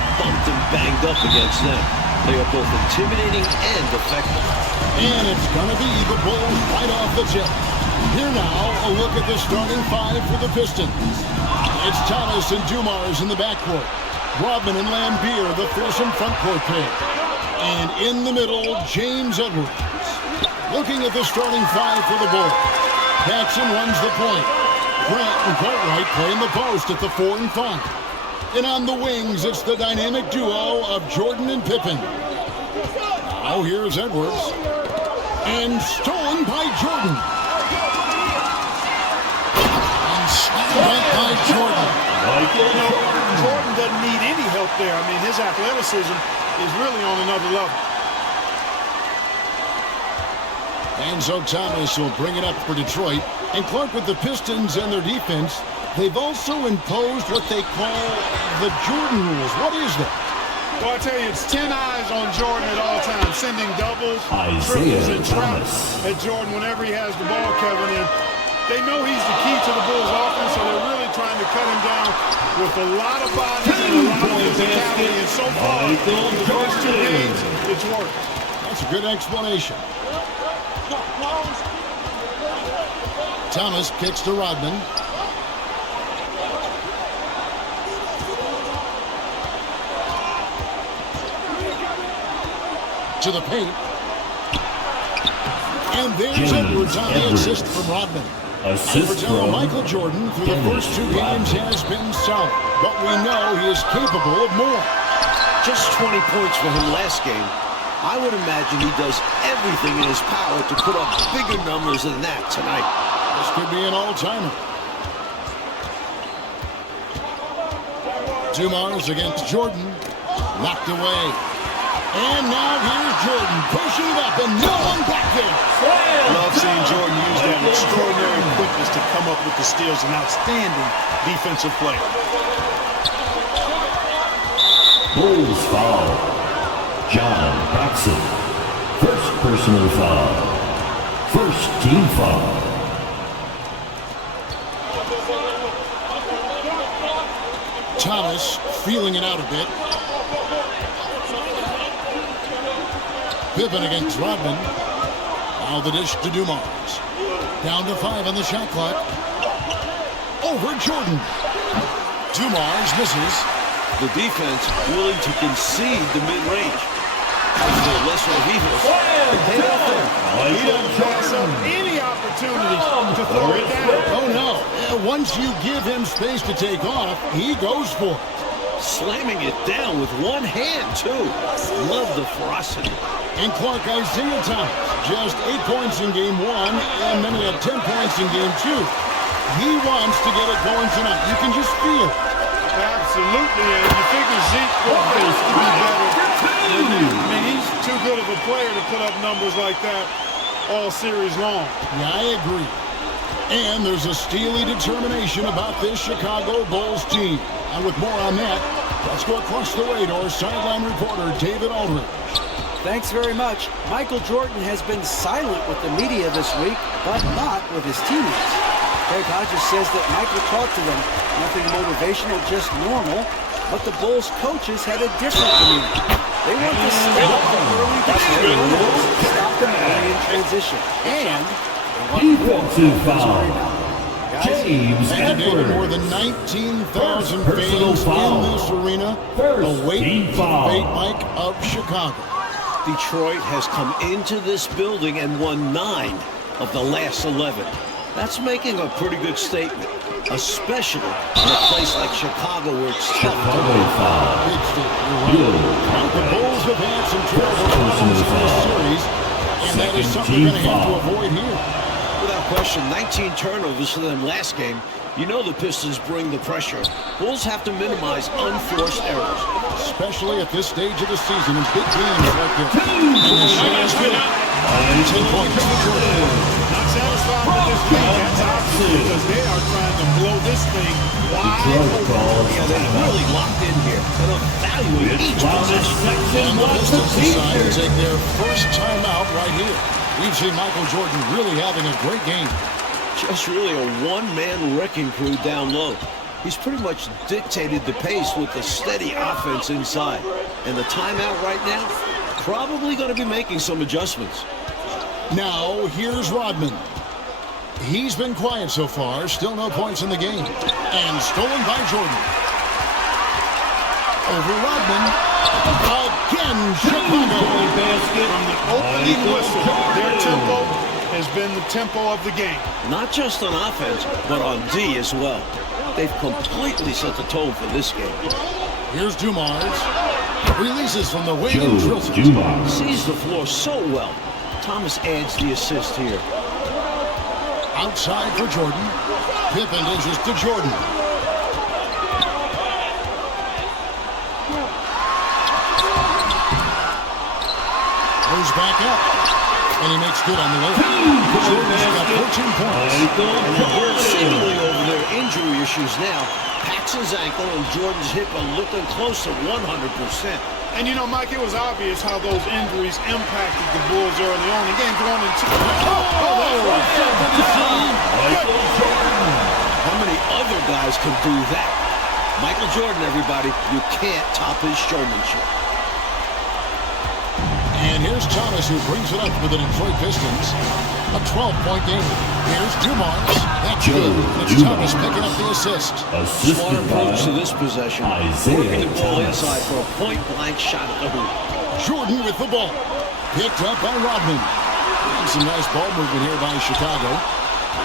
get bumped and banged up against them. They are both intimidating and effective. And it's going to be the Bulls right off the tip. Here now, a look at the starting five for the Pistons. It's Thomas and Dumars in the backcourt. Rodman and Lambeer, the fearsome front court pair. And in the middle, James Edwards. Looking at the starting five for the Bulls. Paxson runs the point. Grant and Cartwright play in the post at the 4 and 5. And on the wings, it's the dynamic duo of Jordan and Pippen. Now here's Edwards. And stolen by Jordan. And stolen by Jordan. Jordan doesn't need any help there. I mean, his athleticism is really on another level. And so Thomas will bring it up for Detroit. And Clark, with the Pistons and their defense, they've also imposed what they call the Jordan rules. What is that? Well, I tell you, it's 10 eyes on Jordan at all times, sending doubles, triples, and traps at Jordan whenever he has the ball, Kevin. And they know he's the key to the Bulls' offense, so they're really trying to cut him down with a lot of bodies and a lot of physicality. And so far, the first 2 games, it's worked. That's a good explanation. Thomas kicks to Rodman. To the paint. And there's Edwards on the assist from Rodman. Assist from Michael Jordan through the first 2 games has been solid, but we know he is capable of more. Just 20 points for him last game. I would imagine he does everything in his power to put up bigger numbers than that tonight. This could be an all-timer. Dumars against Jordan. Knocked away. And now here's Jordan pushing it up, and no one back there. Love seeing Jordan use that extraordinary quickness to come up with the steals. An outstanding defensive play. Bulls foul. John Paxson. First personal foul. First team foul. Thomas feeling it out a bit. Pippen against Rodman. Now the dish to Dumars. Down to 5 on the shot clock. Over Jordan. Dumars misses. The defense willing to concede the mid-range. Lesser of evils. He doesn't pass up any opportunity to throw it down. Oh, no. Once you give him space to take off, he goes for it. Slamming it down with one hand, too. Love the ferocity. And Clark, Isaiah Thomas, just 8 points in game 1, and then he had 10 points in game 2. He wants to get it going tonight. You can just feel it. Absolutely, and you figure Zeke will be better. I mean, he's too good of a player to put up numbers like that all series long. Yeah, I agree. And there's a steely determination about this Chicago Bulls team. And with more on that, let's go across the way to our sideline reporter, David Aldridge. Thanks very much. Michael Jordan has been silent with the media this week, but not with his teammates. Craig Hodges says that Michael talked to them. Nothing motivational, just normal. But the Bulls coaches had a different demeanor. They want to stop them early to stop them early in transition. And defensive foul. James Edwards. More Edwards. than 19,000 fans in this arena await the fate, Mike, of Chicago. Detroit has come into this building and won 9 of the last 11. That's making a pretty good statement, especially in a place like Chicago where it's tough to win. Big statement. You're right. The Bulls have had some trouble in this series, and that is something they're going to have to avoid here. Without question, 19 turnovers for them last game. You know the Pistons bring the pressure. Bulls have to minimize unforced errors. Especially at this stage of the season in big games like this. And the shot is good. 10 points for Jordan. Not satisfied with this lead. That's obvious because they are trying to blow this thing wide open. Yeah, they're really locked in here and evaluating each possession. And the Pistons decide to take their first time out right here. We've seen Michael Jordan really having a great game. Just really a one-man wrecking crew down low. He's pretty much dictated the pace with the steady offense inside. And the timeout right now, probably going to be making some adjustments. Now, here's Rodman. He's been quiet so far. Still no points in the game. And stolen by Jordan. Over Rodman. Again, Chicago. From the opening whistle, their tempo has been the tempo of the game. Not just on offense, but on D as well. They've completely set the tone for this game. Here's Dumars. Releases from the wing Joe and drills it. Dumars. Sees the floor so well. Thomas adds the assist here. Outside for Jordan. Pippen dishes to Jordan. Goes back up. And he makes good on the layup. Jordan's got 14 points. And the Bulls seemingly over their injury issues now. Paxson's ankle and Jordan's hip are looking close to 100%. And you know, Mike, it was obvious how those injuries impacted the Bulls early on. The game's 1-2. How many other guys can do that? Michael Jordan, everybody, you can't top his showmanship. And here's Thomas, who brings it up for the Detroit Pistons. A 12-point game. Here's Dumars. That's good. It's Thomas picking up the assist. Smart approach to this possession. Working the ball Thomas. inside for a point-blank shot at the hoop. Jordan with the ball. Picked up by Rodman. And some nice ball movement here by Chicago.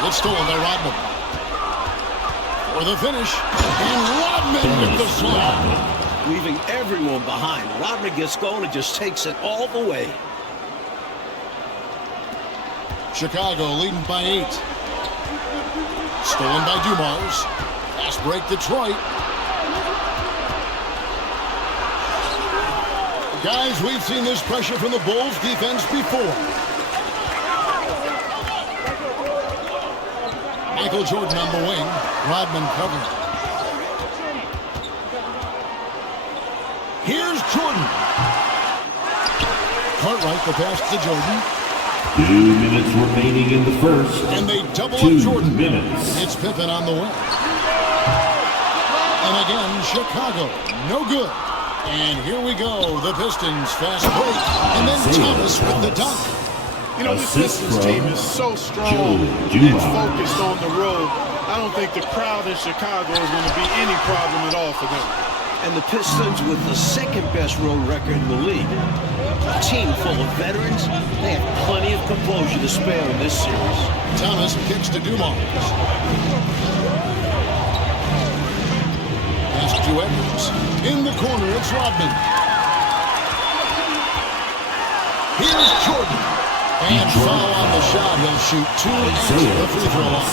It's stolen by Rodman. For the finish. And Rodman with the slam. Leaving everyone behind. Rodman gets going and just takes it all the way. Chicago leading by 8. Stolen by Dumars. Fast break Detroit. Guys, we've seen this pressure from the Bulls defense before. Michael Jordan on the wing. Rodman covering. Here's Jordan. Cartwright the pass to Jordan. 2 minutes remaining in the first. And they double 2 up Jordan. minutes. It's Pippen on the wing. And again, Chicago. No good. And here we go. The Pistons fast break. And then Thomas with the dunk. You know, this Assist Pistons from team is so strong Joe and Dumars. focused on the road. I don't think the crowd in Chicago is going to be any problem at all for them. And the Pistons with the second-best road record in the league. A team full of veterans, they have plenty of composure to spare in this series. Thomas kicks to Dumars. Pass to Edwards. In the corner, it's Rodman. Here's Jordan. And foul on the shot. He'll shoot 2 at the free throw line.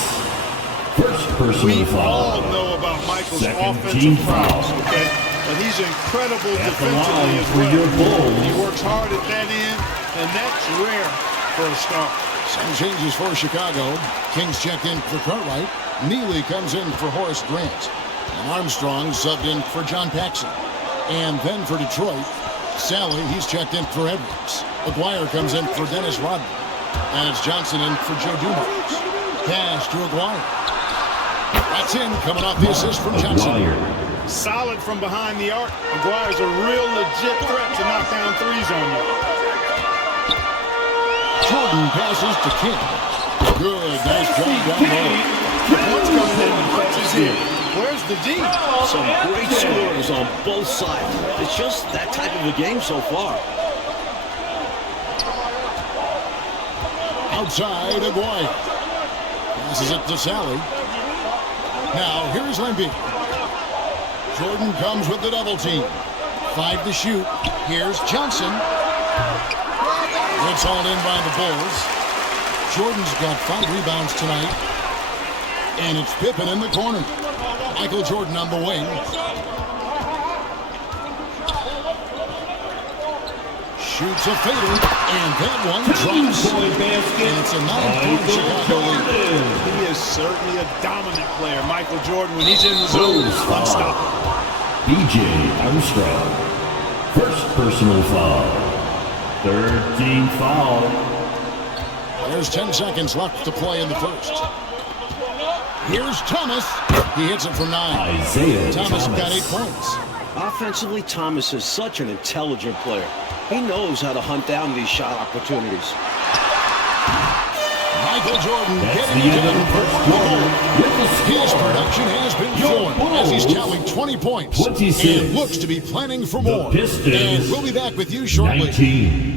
First personal We foul. all know about Michael's Second offensive team prowess, foul. okay? But he's incredible At the defensively line as for well. your Bulls. He works hard at that end, and that's rare for a start. Some changes for Chicago. Kings checked in for Cartwright. Neely comes in for Horace Grant. And Armstrong subbed in for John Paxson. And then for Detroit, Sally, he's checked in for Edwards. Aguirre comes in for Dennis Rodman. And it's Johnson in for Joe Dumars. Pass to Aguirre. That's in, coming off the assist from Johnson. Aguirre. Solid from behind the arc. Aguirre's a real legit threat to knock down threes on you. Jordan passes to King. Good, nice job down low. What's coming in the punches here? Where's the D? Some great scores on both sides. It's just that type of a game so far. Outside, Aguirre. Passes it to Sally. Now, here's Lemby. Jordan comes with the double team. 5 to shoot. Here's Johnson. It's hauled in by the Bulls. Jordan's got 5 rebounds tonight. And it's Pippen in the corner. Michael Jordan on the wing. Shoots a fader, and that one drops. And it's a 9-point Chicago lead. He is certainly a dominant player. Michael Jordan, when he's in the zone, is unstoppable. B.J. Armstrong. First personal foul. Third team foul. There's 10 seconds left to play in the first. Here's Thomas. He hits it from 9. Isaiah Thomas got 8 points. Offensively, Thomas is such an intelligent player. He knows how to hunt down these shot opportunities. Michael Jordan That's getting the it end of done the for first the quarter. goal. With the His score, production has been your flowing as he's Bulls, tallying 20 points. 26. And looks to be planning for The more. Pistons, And we'll be back with you shortly. 19.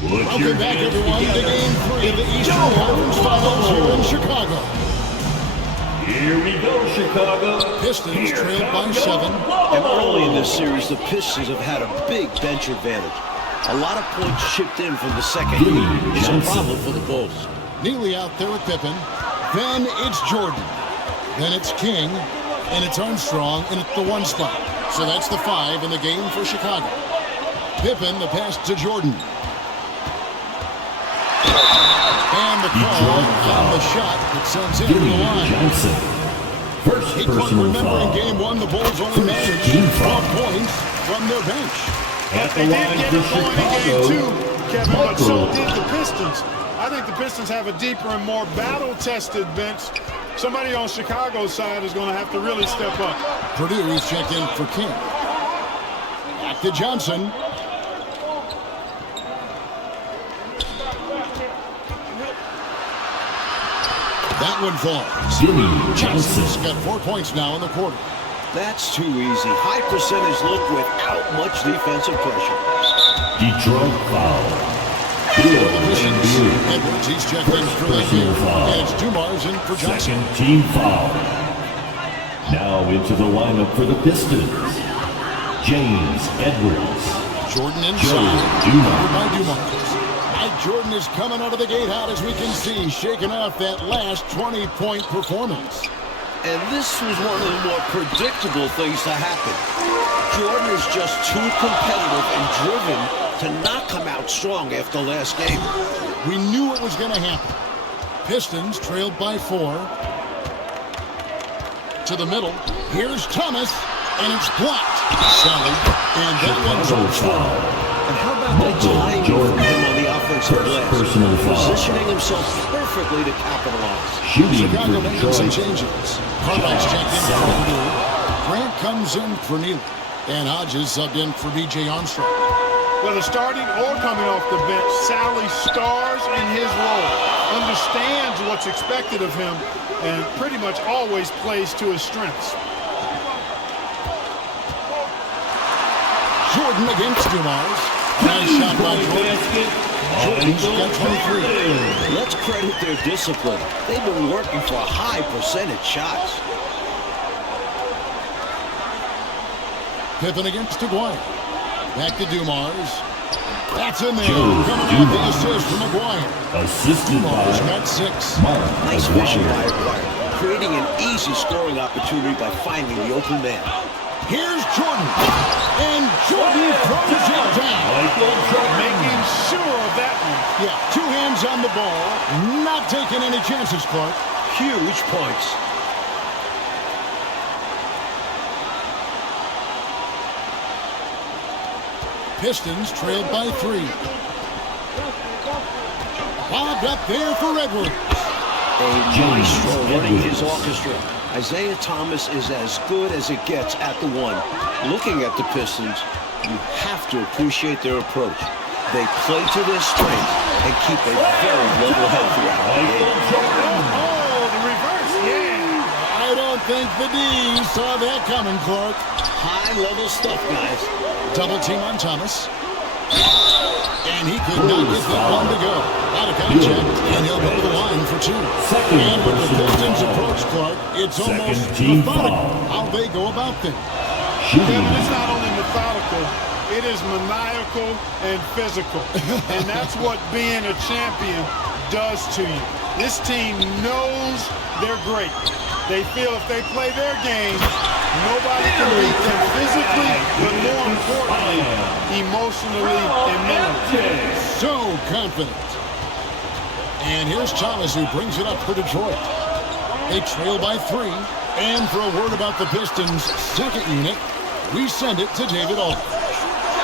Welcome back, everyone, to Game 3 of the Eastern Conference Finals here in Chicago. Here we go, Chicago. Pistons trailed by 7. And early in this series, the Pistons have had a big bench advantage. A lot of points chipped in from the second unit. It's a problem for the Bulls. Neely out there with Pippen. Then it's Jordan. Then it's King. And it's Armstrong in at the 1 spot. So that's the 5 in the game for Chicago. Pippen, the pass to Jordan. And the call on the shot that sends him to the line. Johnson. First He couldn't personal remember in foul. game 1 the Bulls only managed 12 points from their bench. At They the did line get for it going in game Chicago. 2, Kevin, but so did the Pistons. I think the Pistons have a deeper and more battle-tested bench. Somebody on Chicago's side is going to have to really step up. Purdue is checked in for King. Back to Johnson. That one falls. Jimmy Johnson's Johnson. got 4 points now in the quarter. That's too easy. High percentage look without much defensive pressure. Detroit foul. For Bill the Pistons, Laimbeer. Edwards, he's checked in for that Personal game. foul. And it's Dumars in for Johnson. Second team foul. Now into the lineup for the Pistons. James Edwards. Jordan Joe inside. Dumars. Covered by Dumars. Mike Jordan is coming out of the gate hot, as we can see, shaking off that last 20-point performance. And this was one of the more predictable things to happen. Jordan is just too competitive and driven to not come out strong after last game. We knew it was going to happen. Pistons trailed by 4. To the middle. Here's Thomas, and it's blocked. Sally, and that one's Chicago on strong. foul. And how about the Michael timing Jordan. from him on the offensive First glass? personal foul. Positioning himself perfectly to capitalize. Shooting Chicago for making some Detroit. changes. Cartwright's checked in for Purdue. Grant comes in for Neely. And Hodges subbed in for B.J. Armstrong. Whether starting or coming off the bench, Sally stars in his role, understands what's expected of him, and pretty much always plays to his strengths. Jordan against Dumars. Nice shot by Jordan. Jordan's got 23. Let's credit their discipline. They've been working for high percentage shots. Pippen against Aguirre. Back to Dumars. That's in there. Joe Coming off the Dumars. assist from Aguirre. Assisted Dumars by got 6. Mark Nice vision by Aguirre. Aguirre, creating an easy scoring opportunity by finding the open man. Here's Jordan. And Jordan throws it down. Michael Jordan. Making sure of that one. Yeah, 2 hands on the ball. Not taking any chances, Clark. Huge points. Pistons trailed by 3. Lobbed up there for Edwards. A James maestro running his Edwards. orchestra. Isaiah Thomas is as good as it gets at the one. Looking at the Pistons, you have to appreciate their approach. They play to their strengths and keep a very level head throughout the game. Oh, the reverse, yeah. I don't think the D saw that coming, Clark. High-level stuff, guys. Double team on Thomas. And he could not get that one to go. Out of contact, and he'll go to the line for 2. Second And with the personal Pistons foul. approach, Clark, it's Second almost team methodical foul. how they go about things. Shooting. Kevin, it's not only methodical, it is maniacal and physical. And that's what being a champion does to you. This team knows they're great. They feel if they play their game, nobody can beat them physically, but more importantly, emotionally and mentally. So confident. And here's Thomas, who brings it up for Detroit. They trail by 3. And for a word about the Pistons' second unit, we send it to David Aldridge.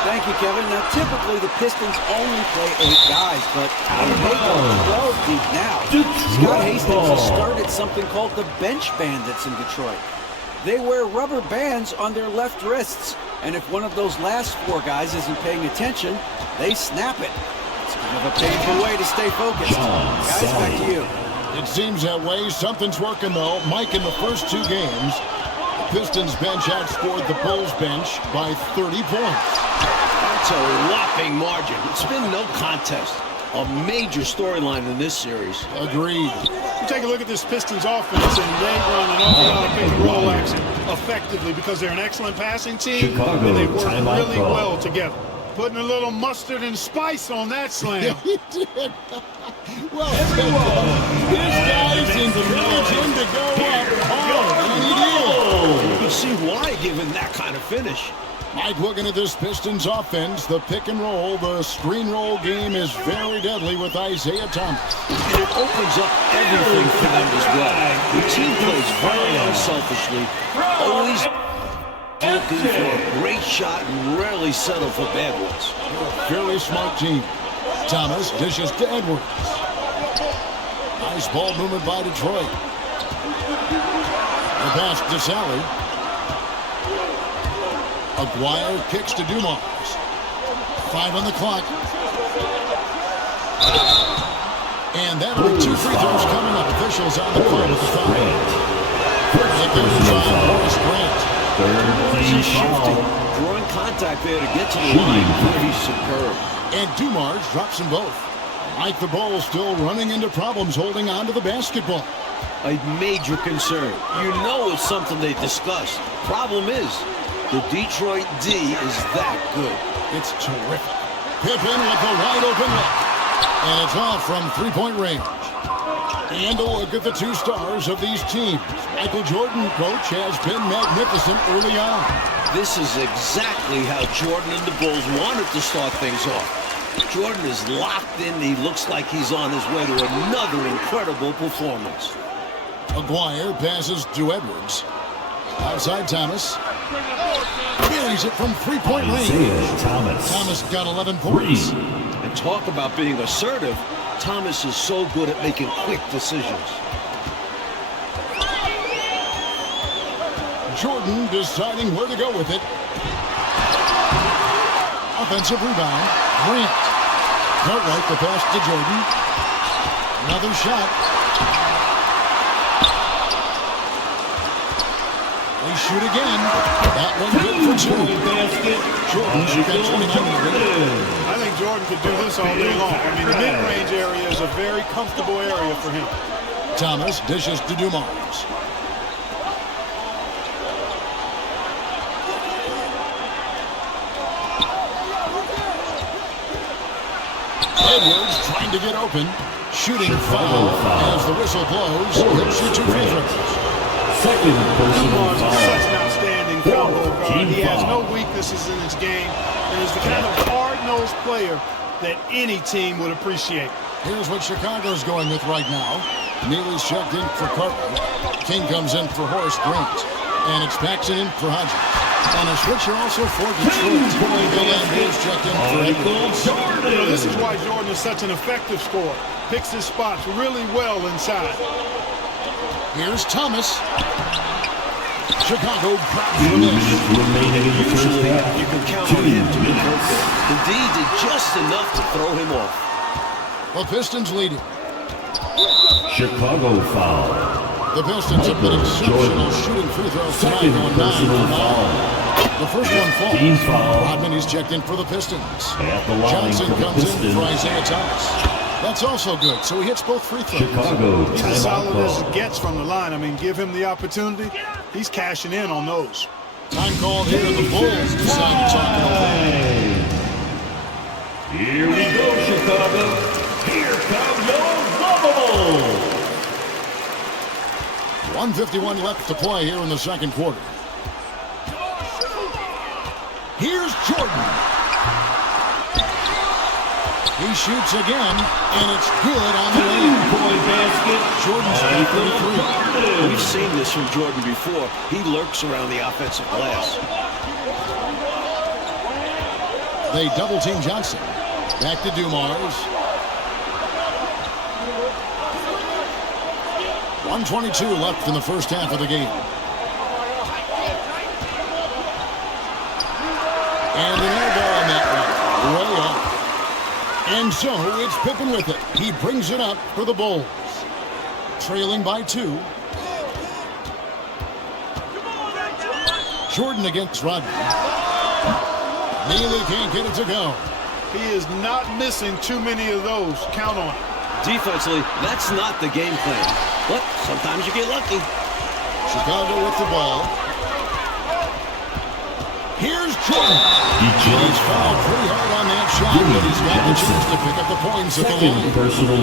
Thank you, Kevin. Now, typically, the Pistons only play 8 guys, but they go 12 deep now. Scott Hastings has started something called the Bench Bandits in Detroit. They wear rubber bands on their left wrists, and if one of those last 4 guys isn't paying attention, they snap it. It's kind of a painful way to stay focused. Guys, back to you. It seems that way. Something's working, though. Mike, in the first 2 games, the Pistons bench outscored the Bulls bench by 30 points. That's a whopping margin. It's been no contest. A major storyline in this series. Agreed. You take a look at this Pistons offense, and they run an awful lot of pick-and-roll action effectively because they're an excellent passing team, Chicago, and they work timeout really call. well together. Putting a little mustard and spice on that slam. He did. Well, this guy's encouraged him to go up hard, and he did. You can see why, given that kind of finish. Mike, looking at this Pistons offense, the pick and roll, the screen roll game is very deadly with Isaiah Thomas. And it opens up everything for them as well. The team plays very unselfishly, always looking for a great shot and rarely settle for bad ones. Fairly smart team. Thomas dishes to Edwards. Nice ball movement by Detroit. The pass to Sally. Aguirre kicks to Dumars. 5 on the clock. And that'll be 2 free throws coming up. Officials on the clock at the foul. It goes by Horace Grant. He's shifting, drawing contact there to get to the line. Pretty superb. And Dumars drops them both. Mike, the Bulls still running into problems holding on to the basketball. A major concern. You know it's something they discussed. Problem is, the Detroit D is that good. It's terrific. Pippen with the wide open look. And it's off from 3-point range. And a look at the 2 stars of these teams. Michael Jordan, coach, has been magnificent early on. This is exactly how Jordan and the Bulls wanted to start things off. Jordan is locked in. He looks like he's on his way to another incredible performance. Aguirre passes to Edwards. Outside Thomas. Carries it from 3-point range. Thomas got 11 points. And talk about being assertive. Thomas is so good at making quick decisions. Jordan deciding where to go with it. Offensive rebound. Grant. Cartwright the pass to Jordan. Another shot. They shoot again. That one good for 2. Jordan catching it. I think Jordan could do this all day long. I mean, the mid-range area is a very comfortable area for him. Thomas dishes to Dumars. Edwards trying to get open. Shooting foul as the whistle blows. He'll shoot 2 free throws. Second personal Dumars is foul. such an outstanding combo guard. Team He has foul. no weaknesses in his game, and is the kind of hard-nosed player that any team would appreciate. Here's what Chicago's going with right now. Neely's checked in for Cartwright. King comes in for Horace Grant. And it's Paxson in for Hodges. And a switcher also for Detroit. Bill Andrews checked in for Edwards. You know, this is why Jordan is such an effective scorer. Picks his spots really well inside. Here's Thomas. Chicago grabs the miss. Usually, you can count on him to be perfect. The D did just enough to throw him off. The Pistons leading. Chicago foul. The Pistons have been exceptional shooting free throws tonight. Second Going 9 personal for 9. foul. The first one Team falls. foul. Rodman is checked in for the Pistons. At the line Johnson for the comes in Pistons. for Isaiah Thomas. That's also good, so he hits both free throws. Chicago He's as solid timeout as call. it gets from the line. I mean, give him the opportunity. He's cashing in on those. Time called here. The Bulls decide to talk it over. Here we go, Chicago. Here come your Bubbles. 1:51 left to play here in the second quarter. Here's Jordan. He shoots again, and it's good on the way. Two-point basket. Jordan's got 33. We've seen this from Jordan before. He lurks around the offensive glass. They double-team Johnson. Back to Dumars. 1:22 left in the first half of the game. And an air ball on that one. Way off. And so it's Pippen with it. He brings it up for the Bulls. Trailing by 2. Jordan against Rodman. Neely can't get it to go. He is not missing too many of those. Count on it. Defensively, that's not the game plan. But sometimes you get lucky. Chicago with the ball. Here's Jordan. He's fouled pretty hard on that shot, but he's got the chance to pick up the points at the line.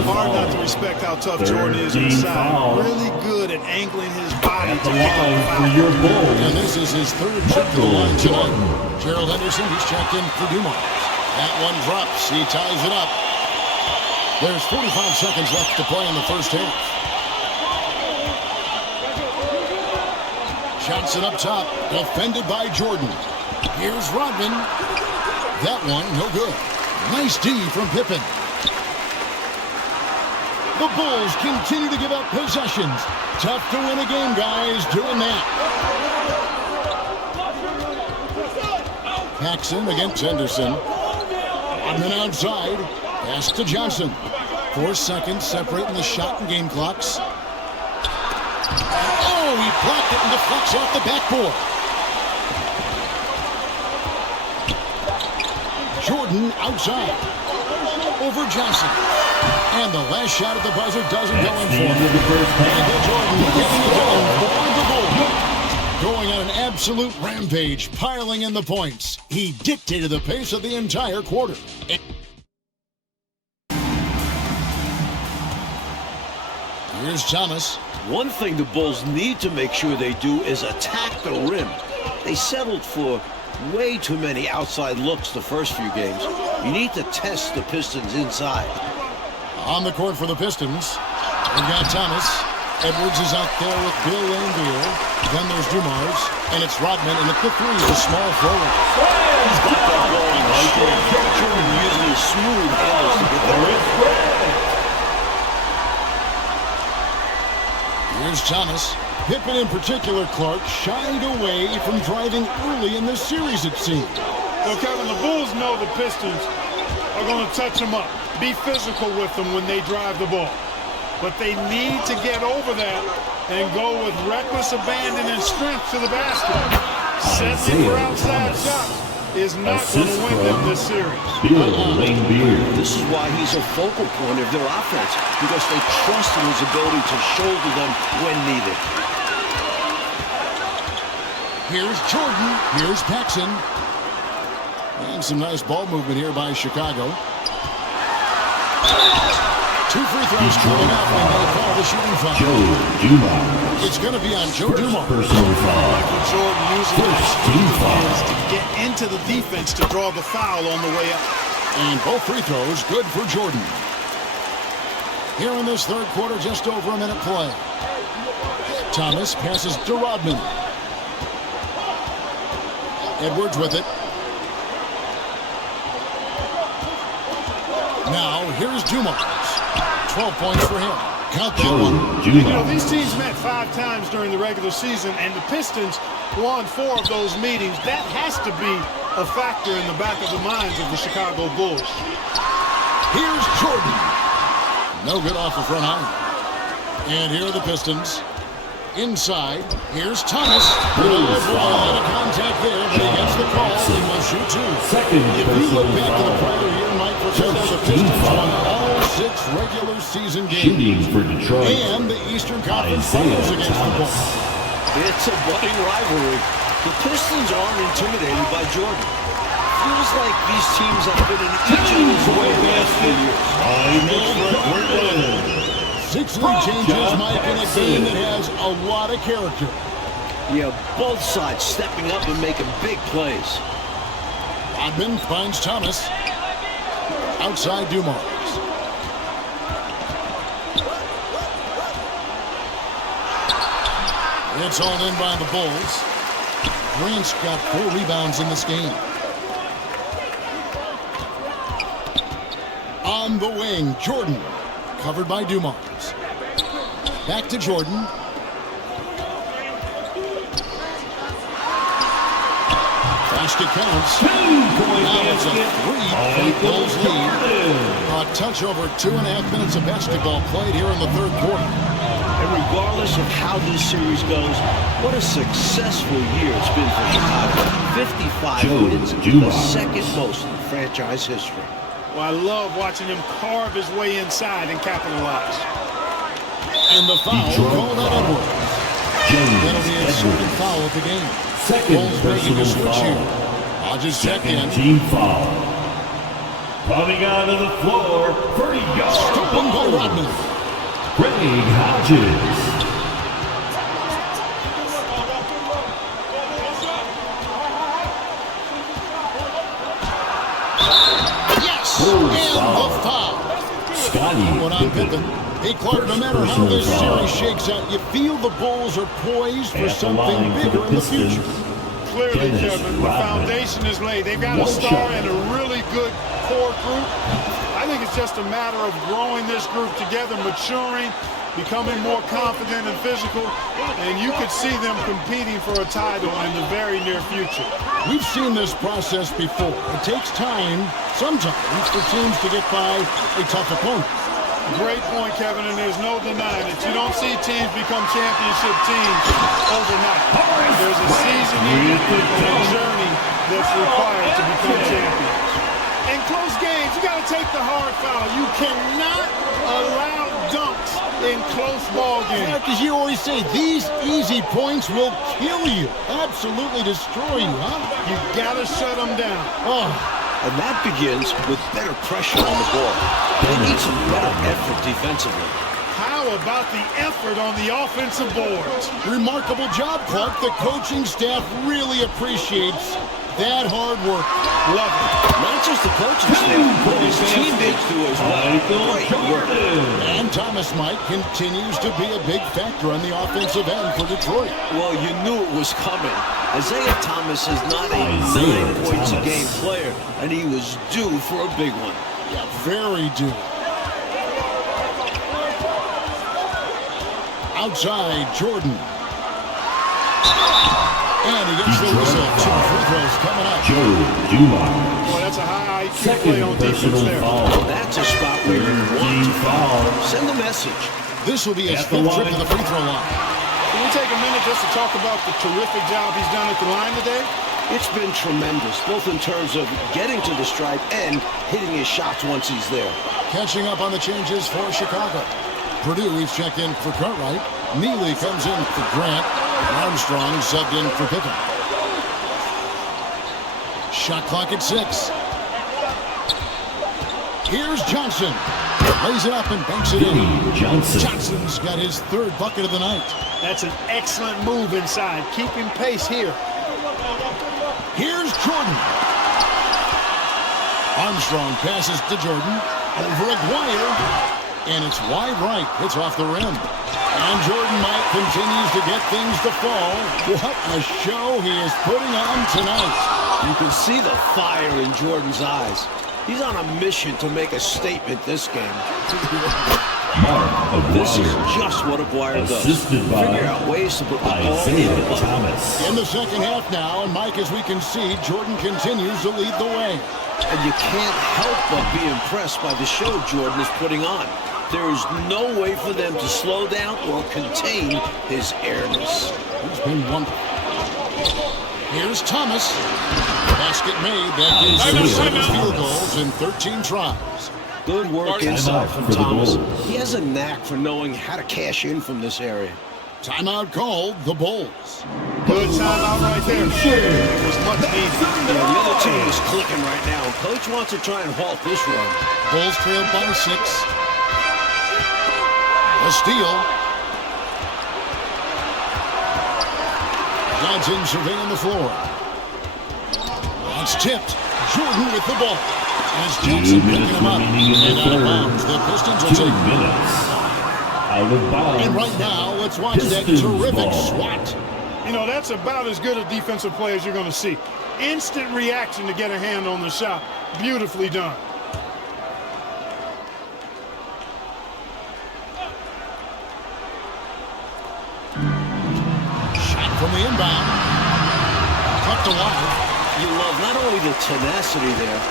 Hard not to respect how tough Jordan is inside. Really good at angling his body to pick up the foul. Your Bulls. And this is his third trip to the line tonight. Gerald Henderson, he's checked in for Dumars. That one drops. He ties it up. There's 45 seconds left to play in the first half. Johnson up top, defended by Jordan. Here's Rodman. That one, no good. Nice D from Pippen. The Bulls continue to give up possessions. Tough to win a game, guys, doing that. Paxson against Henderson. Rodman outside. Pass to Johnson. 4 seconds separating the shot and game clocks. Oh, he blocked it and deflects off the backboard. Jordan outside. Over Johnson. And the last shot at the buzzer doesn't go in for him. Michael Jordan getting it done for the Bulls. Going on an absolute rampage, piling in the points. He dictated the pace of the entire quarter. Here's Thomas. One thing the Bulls need to make sure they do is attack the rim. They settled for way too many outside looks the first few games. You need to test the Pistons inside. On the court for the Pistons, we've got Thomas. Edwards is out there with Bill Lambier. Then there's Dumars, and it's Rodman, and at the 3, the small forward. He's got that ball in the straight. Jordan using his smooth handles to get the rim. Here's Thomas. Pippen in particular, Clark, shied away from driving early in the series, it seemed. Well, Kevin, the Bulls know the Pistons are going to touch them up, be physical with them when they drive the ball. But they need to get over that and go with reckless abandon and strength to the basket. Settling for outside shots is not going to win them this series. This is why he's a focal point of their offense, because they trust in his ability to shoulder them when needed. Here's Jordan. Here's Paxson. And some nice ball movement here by Chicago. 2 free throws coming up, and they call the shooting foul. It's going to be on Joe Dumars. Personal foul. Michael Jordan using his hands to get into the defense to draw the foul on the way up. And both free throws good for Jordan. Here in this third quarter, just over a minute play. Thomas passes to Rodman. Edwards with it. Now, here's Dumars. 12 points for him. Count that one. You know, these teams met 5 times during the regular season, and the Pistons won 4 of those meetings. That has to be a factor in the back of the minds of the Chicago Bulls. Here's Jordan. No good off the front iron. And here are the Pistons. Inside, here's Thomas. A lot of contact there, but he gets the call. He will shoot 2. If you look back to the prior year, Mike, for the Pistons won all 6 regular season games. For Detroit. And the Eastern Conference Finals against the Bulls. It's a budding rivalry. The Pistons aren't intimidated by Jordan. Feels like these teams have been in each other's way the last few years. 6 lead changes, Mike, in a game that has a lot of character. Yeah, both sides stepping up and making big plays. Rodman finds Thomas. Outside Dumars. It's all in by the Bulls. Grant's got 4 rebounds in this game. On the wing, Jordan. Covered by Dumars. Back to Jordan. Basket counts. Now it's a 3-point Bulls lead. A touch over 2.5 minutes of basketball played here in the third quarter. And regardless of how this series goes, what a successful year it's been for Chicago. 55 wins, the second most in franchise history. Well, I love watching him carve his way inside and capitalize. And the foul called on Edwards. That'll be a second foul of the game. Bulls making a switch here. Hodges check in. Team foul. Coming out of the floor, 30 yards. Stolen by Rodman. Greg Hodges. Yes! And the foul. What on Pippen. Hey, Clark, no matter how this series shakes out, you feel the Bulls are poised for something bigger in the future. Clearly, Kevin, the foundation is laid. They've got a star and a really good core group. I think it's just a matter of growing this group together, maturing, becoming more confident and physical, and you could see them competing for a title in the very near future. We've seen this process before. It takes time, sometimes, for teams to get by a tough opponent. Great point, Kevin, and there's no denying it. You don't see teams become championship teams overnight. There's a season and a journey that's required to become champions. In close games, you got to take the hard foul. You cannot allow dunks in close ball games. Yeah, because you always say these easy points will kill you, absolutely destroy you, huh? You got to shut them down. Oh. And that begins with better pressure on the ball. They need some better effort defensively. How about the effort on the offensive boards? Remarkable job, Clark. The coaching staff really appreciates that hard work. Love it. Not just the coaching staff, but his teammates do as well. Great work. And Thomas Mike continues to be a big factor on the offensive end for Detroit. Well, you knew it was coming. Isaiah Thomas is not a 9 points a game player, and he was due for a big one. Yeah, very due. Outside, Jordan. And he gets the whistle. 2 free throws coming up. Boy, that's a high IQ play on defense there. That's a spot where you want to foul. Send a message. This will be his 5th trip to the free throw line. Can we take a minute just to talk about the terrific job he's done at the line today? It's been tremendous, both in terms of getting to the stripe and hitting his shots once he's there. Catching up on the changes for Chicago. Purdue, he's checked in for Cartwright. Neely comes in for Grant. And Armstrong subbed in for Pippen. Shot clock at 6. Here's Johnson. Lays it up and banks it in. Johnson's got his 3rd bucket of the night. That's an excellent move inside. Keeping pace here. Here's Jordan. Armstrong passes to Jordan. Over Aguirre. And it's wide right. It's off the rim. And Jordan Mike continues to get things to fall. What a show he is putting on tonight. You can see the fire in Jordan's eyes. He's on a mission to make a statement this game. This is just what Aguirre does. Figure out ways to put the ball in the bucket. In the second half now, and Mike, as we can see, Jordan continues to lead the way. And you can't help but be impressed by the show Jordan is putting on. There is no way for them to slow down or contain his airness. He's been wonderful. Here's Thomas. Basket made. That gives him 7 field goals in 13 tries. Good work inside from Thomas. He has a knack for knowing how to cash in from this area. Timeout called, the Bulls. Good timeout right there. It was much needed. Yeah, the other team is clicking right now. Coach wants to try and halt this run. Bulls trailed by 6. A steal. Johnson surveying the floor. It's tipped. Jordan with the ball. As Johnson picking him up. And out of bounds. The Pistons will take minutes. Out of bounds. And right now, let's watch that terrific swat. You know, that's about as good a defensive play as you're going to see. Instant reaction to get a hand on the shot. Beautifully done. kept alive. You love not only the tenacity there,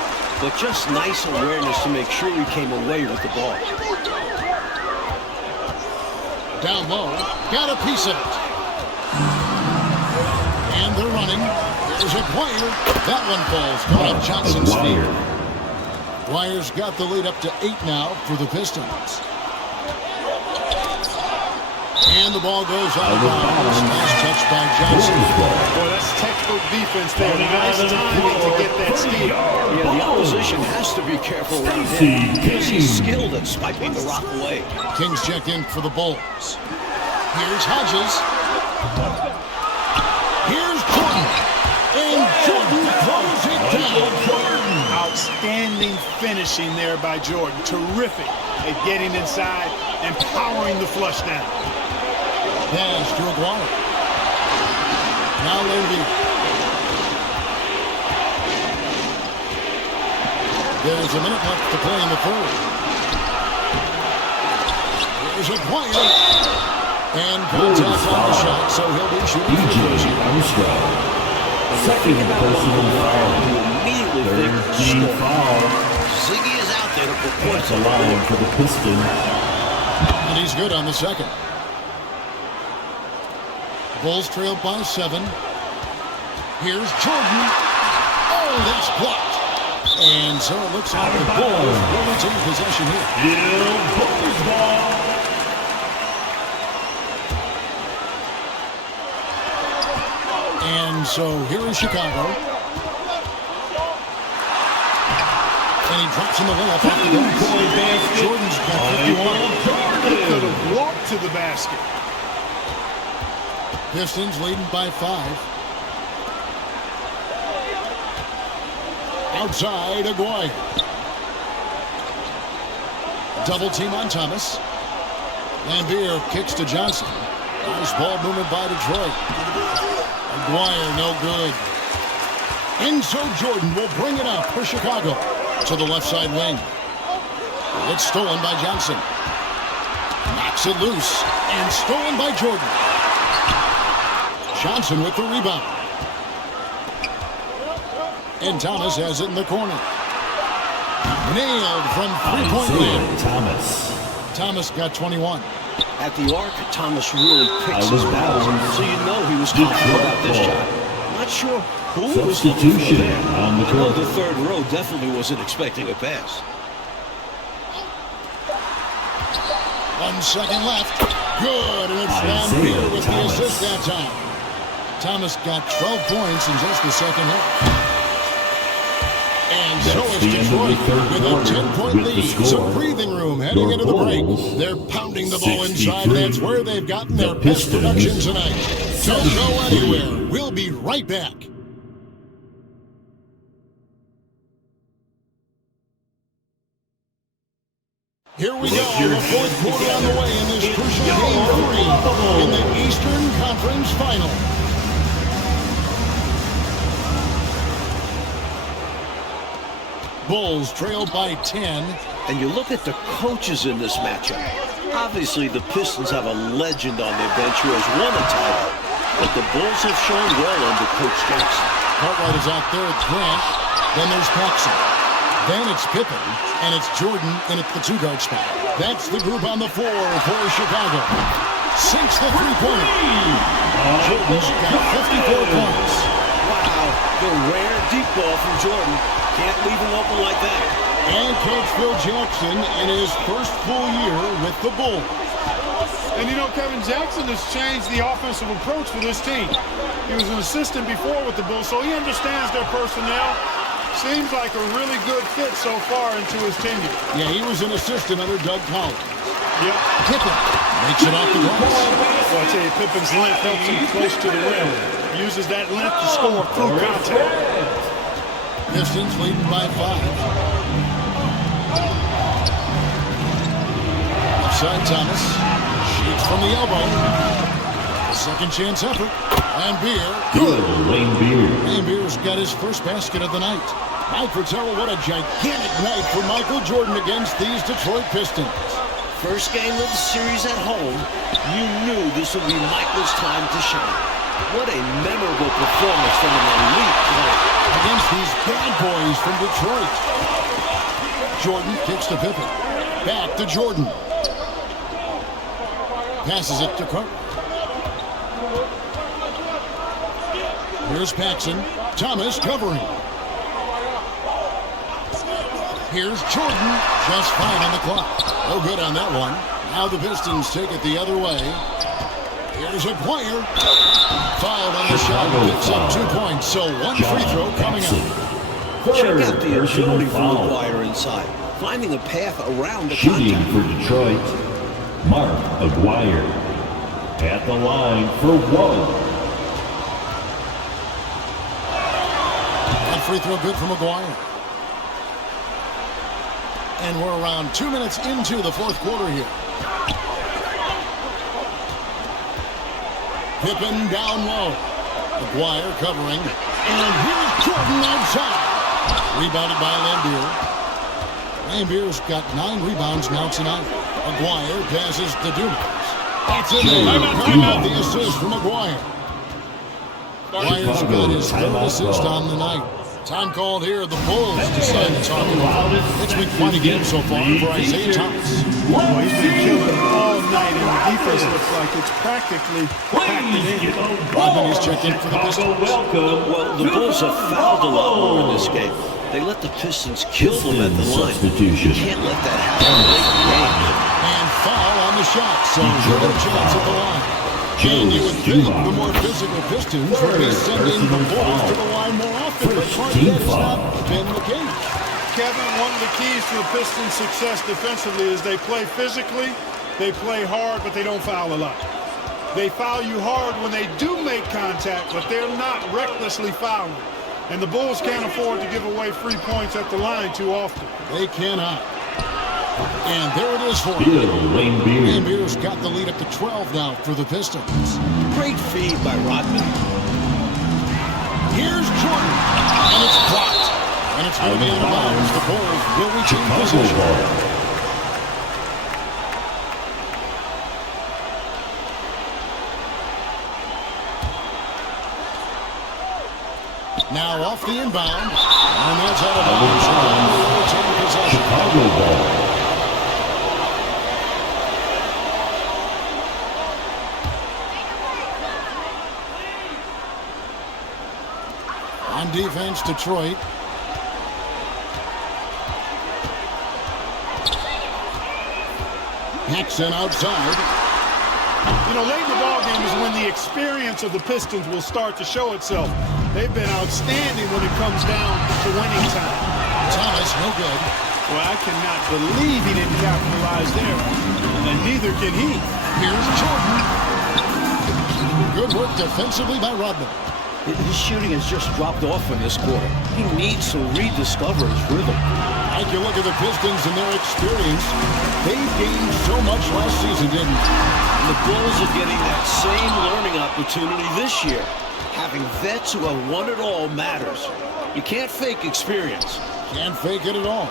but just nice awareness to make sure he came away with the ball. Down low, got a piece of it. And they're running. There's a Dwyer. That one falls. Coming up Johnson's feet. Dwyer's got the lead up to 8 now for the Pistons. And the ball goes out of bounds. Nice touch by Johnson. Boy, that's textbook defense there. Nice timing to get that steal. Yeah, the opposition has to be careful around him because he's skilled at swiping the rock away. Kings check in for the Bulls. Here's Hodges. Here's Jordan. And Jordan throws it down. Outstanding finishing there by Jordan. Terrific at getting inside and powering the flush down. Pass to Aguirre. Now Lambeer. There's a minute left to play in the third. There's Aguirre. And contact on the shot, so he'll be shooting for those here. Armstrong. Second personal foul. Immediately Third foul. Ziggy is out there to put That's points a on the line board. for the Pistons. And he's good on the second. Bulls trail by 7. Here's Jordan. Oh, that's blocked. And so it looks like the Bulls will retain possession here. Bulls ball. And so here is Chicago. And he drops in the layup off the glass. Jordan's got 51. He could have walked to the basket. Pistons leading by 5. Outside, Aguirre. Double team on Thomas. Lambeer kicks to Johnson. Nice ball movement by Detroit. Aguirre, no good. And so Jordan will bring it up for Chicago to the left side wing. It's stolen by Johnson. Knocks it loose and stolen by Jordan. Johnson with the rebound. And Thomas has it in the corner. Nailed from three-point land. Thomas got 21. At the arc, Thomas really picks his balance, so you know he was confident about this shot. Not sure who was looking for there. On the I know court. the third row definitely wasn't expecting a pass. 1 second left. Good, and it's Lambeer with the assist that time. Thomas got 12 points in just the second half. And so That's it's the end of the Detroit third with a quarter 10-point with the lead. score. Some breathing room heading Your into the break. Bulls, They're pounding the ball inside. 63. That's where they've gotten The their best Pistons, production tonight. Don't go 73. anywhere. We'll be right back. Here we go, the fourth quarter on the way in this crucial game 3 in the Eastern Conference Final. Bulls trail by 10. And you look at the coaches in this matchup. Obviously, the Pistons have a legend on their bench who has won a title. But the Bulls have shown well under Coach Jackson. Cartwright is out there at Grant. Then there's Paxson. Then it's Pippen. And it's Jordan in at the 2-guard spot. That's the group on the floor for Chicago. Sinks the three-pointer. Jordan's got 54 points. Wow, the rare deep ball from Jordan. Can't leave him open like that. And Coach Phil Jackson in his first full year with the Bulls. And you know, Kevin Jackson has changed the offensive approach for this team. He was an assistant before with the Bulls, so he understands their personnel. Seems like a really good fit so far into his tenure. Yeah, he was an assistant under Doug Collins. Yep. Pippen makes it off the glass. Well, I tell you, Pippen's length helps him close to the rim. Uses that length to score through contact. Pistons leading by 5. Outside Thomas. Shoots from the elbow. A second chance effort. Lambeer. Good, Lambeer. Lambeer's got his first basket of the night. Mike Fratello, what a gigantic night for Michael Jordan against these Detroit Pistons. First game of the series at home, you knew this would be Michael's time to shine. What a memorable performance from an elite player. Against these bad boys from Detroit. Jordan kicks to Pippen. Back to Jordan. Passes it to Carter. Here's Paxson. Thomas covering. Here's Jordan. Just fine on the clock. No good on that one. Now the Pistons take it the other way. Here's Aguirre. Fouled on the shot. Picks up 2 points. So one free throw coming up. Check out the agility from Aguirre inside. Finding a path around the Shooting contact. for Detroit, Mark Aguirre. At the line for one. That free throw good from Aguirre. And we're around 2 minutes into the fourth quarter here. Pippen down low. Aguirre covering. And here's Jordan outside. Rebounded by Lambeer. Lambier's got 9 rebounds now tonight. Aguirre passes to Dumas. That's it. Timeout. The assist from Aguirre. Aguirre's got his 3rd assist on the night. Time called here. The Bulls decide to talk about it. It's been quite a game so far for Isaiah Thomas. Well, he's been killing all night, and the defense looks like it's practically packed in. Rodman is checked in for the Pistons. Well, the Bulls have fouled a lot more in this game. They let the Pistons kill them at the line. You can't let that happen late in the game. And foul on the shot, so no chance at the line. And you would think the more physical Pistons would be sending the Bulls to the line more often, but partly that has not been the case. Kevin, one of the keys to the Pistons' success defensively is they play physically, they play hard, but they don't foul a lot. They foul you hard when they do make contact, but they're not recklessly fouling. And the Bulls can't afford to give away free points at the line too often. They cannot. And there it is for him. Lambeer's got the lead up to 12 now for the Pistons. Great feed by Rodman. Here's Jordan. And it's blocked. And it's going to be out of bounds. The Bulls will retain possession. Now off the inbound. And that's out of bounds. Chicago will retain possession. Chicago ball. On defense, Detroit. Paxson outside. You know, late in the ballgame is when the experience of the Pistons will start to show itself. They've been outstanding when it comes down to winning time. Thomas, no good. Well, I cannot believe he didn't capitalize there, and neither can he. Here's Jordan. Good work defensively by Rodman. His shooting has just dropped off in this quarter. He needs to rediscover his rhythm. I can look at the Pistons and their experience. They've gained so much last season, didn't they? And the Bulls are getting that same learning opportunity this year. Having vets who have won it all matters. You can't fake experience. Can't fake it at all.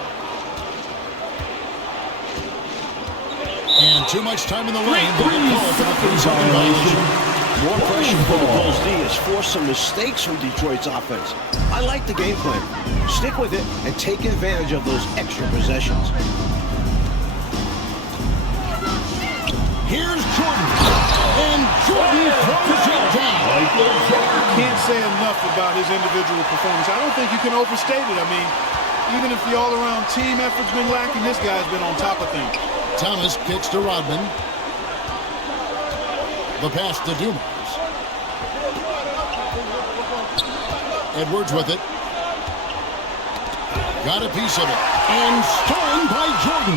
And too much time in the lane. They get called for the 3-second violation. More pressure for the Bulls D has forced some mistakes from Detroit's offense. I like the game plan. Stick with it and take advantage of those extra possessions. Here's Jordan. And Jordan throws it down. Can't say enough about his individual performance. I don't think you can overstate it. I mean, even if the all-around team effort's been lacking, this guy's been on top of things. Thomas kicks to Rodman. The pass to Dumas. Edwards with it. Got a piece of it. And stolen by Jordan.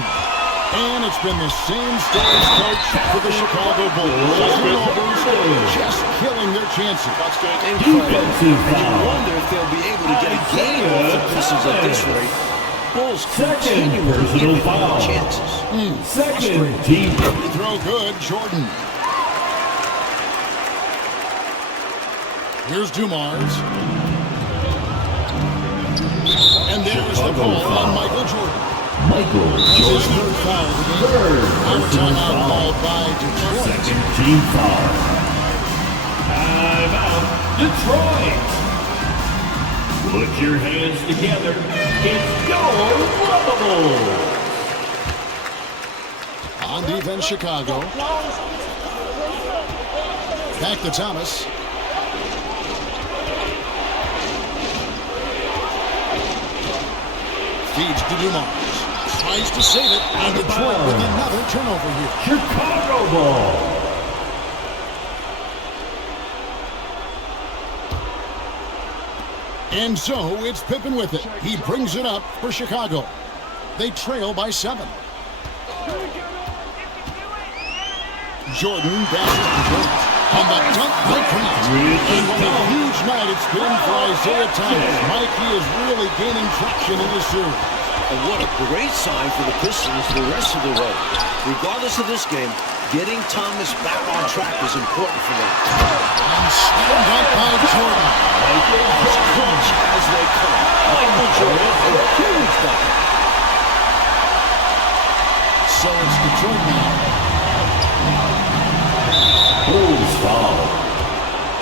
And it's been the same stage coach for the Chicago Bulls. Just killing their chances. Incredible. And you wonder if they'll be able to get a game off the Pistons at this rate. Bulls continually giving them chances. Second team. Throw good, Jordan. Here's Dumars. And there's the call on Michael Jordan. Michael His Jordan. third foul of the game. Our timeout called by Detroit. Second team foul. Timeout. Detroit. Put your hands together. It's your Lavables. On defense, Chicago. Back to Thomas. Feeds to Dumars. Tries to save it. And Detroit with another turnover here. Chicago ball. And so it's Pippen with it. He brings it up for Chicago. They trail by 7. Jordan dashes to Jordan. On the dunk by Grant. And what a huge night it's been for Isaiah Thomas. Mike, he is really gaining traction in this series. And what a great sign for the Pistons the rest of the way. Regardless of this game, getting Thomas back on track is important for them. And slammed up by Jordan. As close as they come. Michael Jordan, a huge bucket. So it's Detroit now. Bulls foul.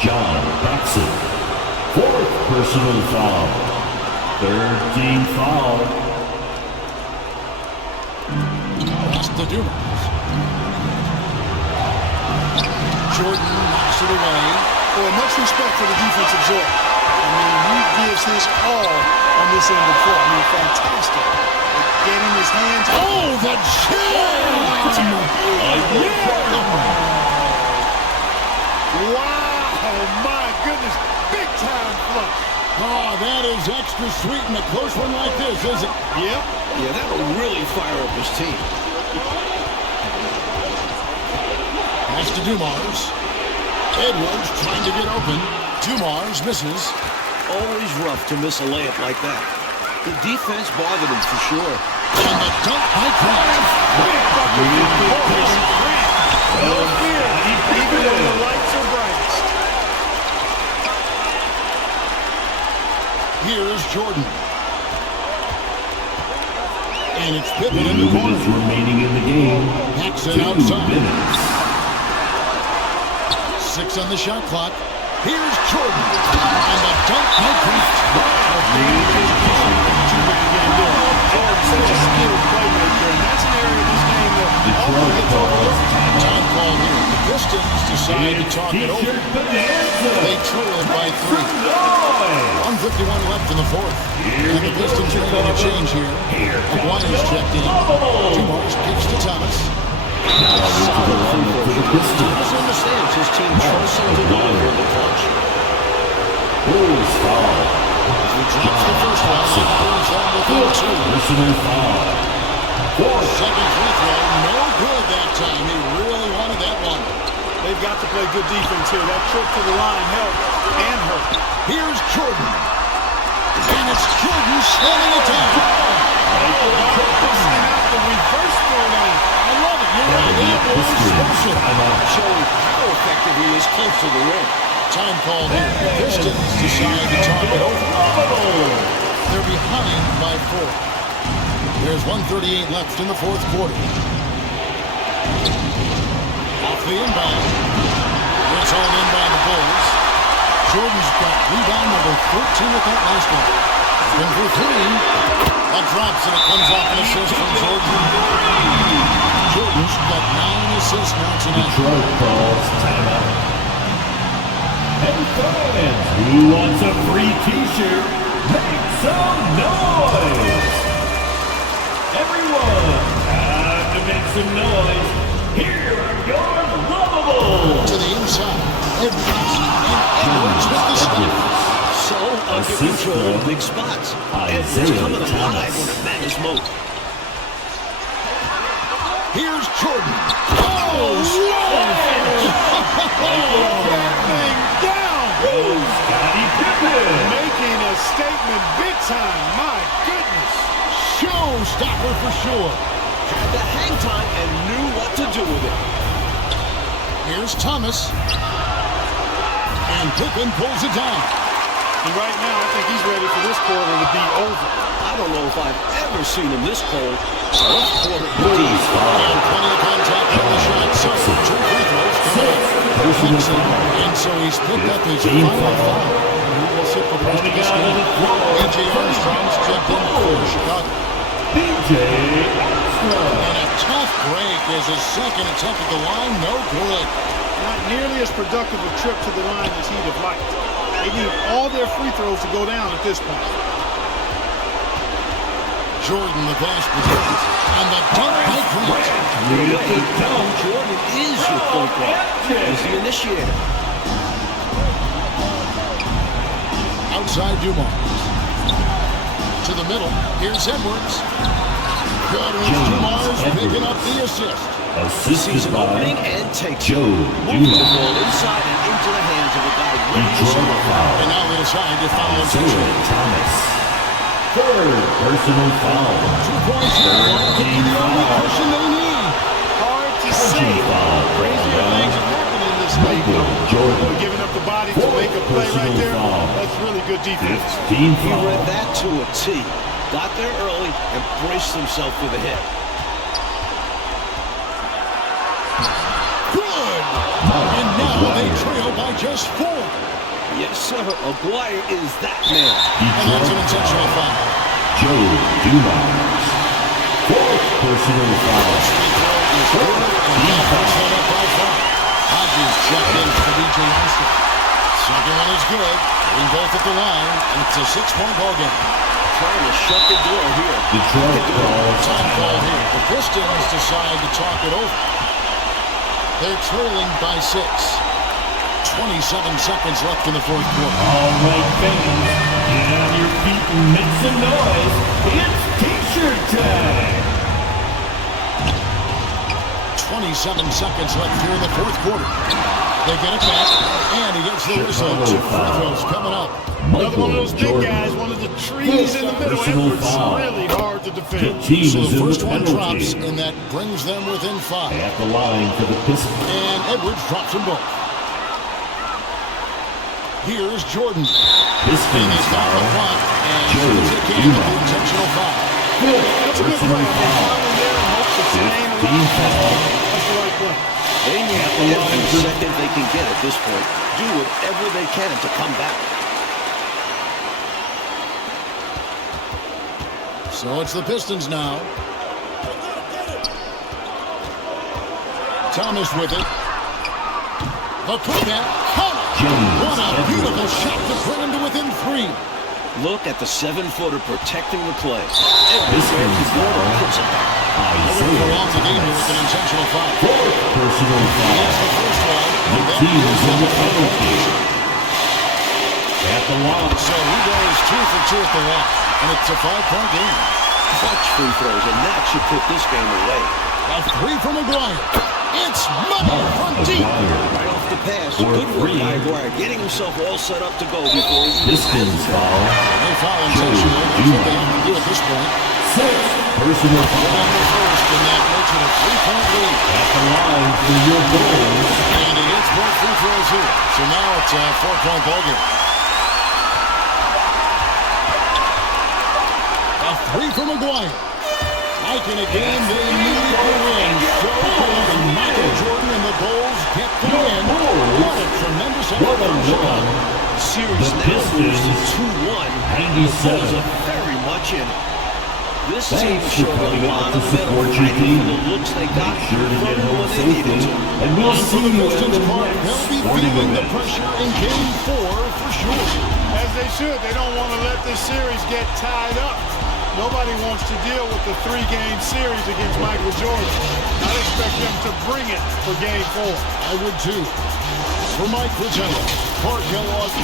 John Paxson. 4th personal foul. 3rd team foul. Pass to Dumars. Jordan knocks it away. Well, much respect for the defensive Jordan. I mean, he gives his all on this end of the court. I mean, fantastic. Getting his hands. Oh, the jam! Wow, my goodness. Big time flush. Oh, that is extra sweet in a close one like this, isn't it? Yep. Yeah, that'll really fire up his team. Pass to Dumars. Edwards trying to get open. Dumars misses. Always rough to miss a layup like that. The defense bothered him for sure. And the dunk by Grant. No fear, even when the lights are brightest. Here's Jordan. And it's Pippen 2 in the corner. minutes remaining in the game. Hacks it 2 outside. minutes. 6 on the shot clock. Here's Jordan. And the dunk by Grant. Jordan's such a skilled playmaker, and that's an area of this game that Detroit gets calls overlooked. Time call here. The Pistons decide to talk it over. T-shirt bonanza. They trail it by 3. Noise. 1:51 left in the 4th. And the Pistons are making a change here. McGuire's checked in. Dumars kicks to Thomas. Now into the lineup for the Pistons. Thomas understands his team trusts him to deliver in the clutch. Bulls foul. He drops the first one. He brings them within 2. Personal foul. 4th. Second free throw. No good that time. He really wanted that one. They've got to play good defense here. That trip to the line helped and hurt. Here's Jordan. And it's Jordan slamming it down. Busting out the reverse throw lane. I love it. You're right. That was special. Showing how effective he is close to the rim. Time call here. The Pistons decide to talk it over. They're behind by 4. There's 1:38 left in the 4th quarter. Off the inbound. It's all in by the Bulls. Jordan's got rebound number 13 with that last one. And for 3. That drops and it comes off an assist from Jordan. Jordan's got 9 assists now tonight. Detroit calls timeout. And fans, who wants a free T-shirt? Make some noise! Everyone, time to make some noise. Here are your Lavables. To the inside. Edwards. And Edwards with the stop. So under control of big spots. Edwards coming alive when it matters most. Here's Jordan. Oh, That thing down. Scottie Pippen. Making a statement big time. My goodness. showstopper for sure. Had the hang time and knew what to do with it. Here's Thomas. And Pippen pulls it down. And right now, I think he's ready for this quarter to be over. I don't know if I've ever seen him this cold. Rough quarter Bulls indeed. foul. And plenty of contact on the shot. So, 2 free throws coming up. And so he's picked up his final foul. He will sit for the rest of this game. A.J. Armstrong's checked in for Chicago. B.J. Armstrong. And a tough break as his second attempt at the line, no good. Not nearly as productive a trip to the line as he'd have liked. They need all their free throws to go down at this point. Jordan, the pass protects. And the dunk by Grant. Jordan is your point guard. He's the initiator. Outside Dumars. To the middle. Here's Edwards. Good. Dumars picking up the assist. Sees an opening and takes it. Moving the ball inside and into the hands of a guy ready to score. And now they decide to foul him. Thomas. Third personal foul. 2 points. The only person they need. Hard to say. Crazier things have happened in this league. But giving up the body to make a play right there, that's really good defense. He read that to a T. Got there early and braced himself for the hit. Good. And now they trail by just 4. Yes, sir. Aguirre is that man. And that's an intentional foul. Joe Dumars. Fourth personal foul. Hodges checked in for B.J. Armstrong. Second one is good. Getting both at the line, and it's a 6-point ball game. Trying to shut the door here. Detroit calls Time call here. The Pistons decide to talk it over. They're trailing by 6. 27 seconds left in the fourth quarter. All right, fans, get on your feet and make some noise. It's T-shirt time. 27 seconds left here in the fourth quarter. They get it back, and he gets the whistle. 2 free throws coming up. Another one of those big guys, one of the trees in the middle. Edwards, really hard to defend. So the first one drops, and that brings them within 5. At the line for the Pistons. And Edwards drops them both. Here's Jordan. Pistons foul. Joe Dumars. Intentional foul. That's a good play. There and hope to stay in the line. That's the right play. They need every second they can get at this point. Do whatever they can to come back. So it's the Pistons now. Thomas with it. The putback. What a beautiful shot to bring him to within 3. Look at the 7-footer protecting the play. This is puts it back. Prolongs the game here with an intentional foul. Fourth personal foul. That's the first one. The team is in the penalty. At the line. So he goes 2 for 2 at the line. And it's a 5-point game. Clutch free throws, and that should put this game away. A 3 from Aguirre. It's money from deep. Right off the pass. Good work by Aguirre. Getting himself all set up to go before he Pistons foul. They foul intentional. That's what they have to do at this point. Sixth personal foul. On the first, and that makes it a 3-point lead. At the line for your goals. And he hits both free throws here. So now it's a 4-point ball game. A 3 from Aguirre. Like in a game they needed to win. So Michael Jordan and the Bulls get the win. What a tremendous effort. Series now moves to 2-1. The Bulls are very much in it. This team showed a lot of mettle fighting for the looks they got from when they needed to. And we'll see you in the They'll next be sporting feeling the event. pressure in Game 4 for sure. As they should. They don't want to let this series get tied up. Nobody wants to deal with the 3-game series against Michael Jordan. I expect them to bring it for Game 4. I would too. For Mike Fratello, Clark Kellogg,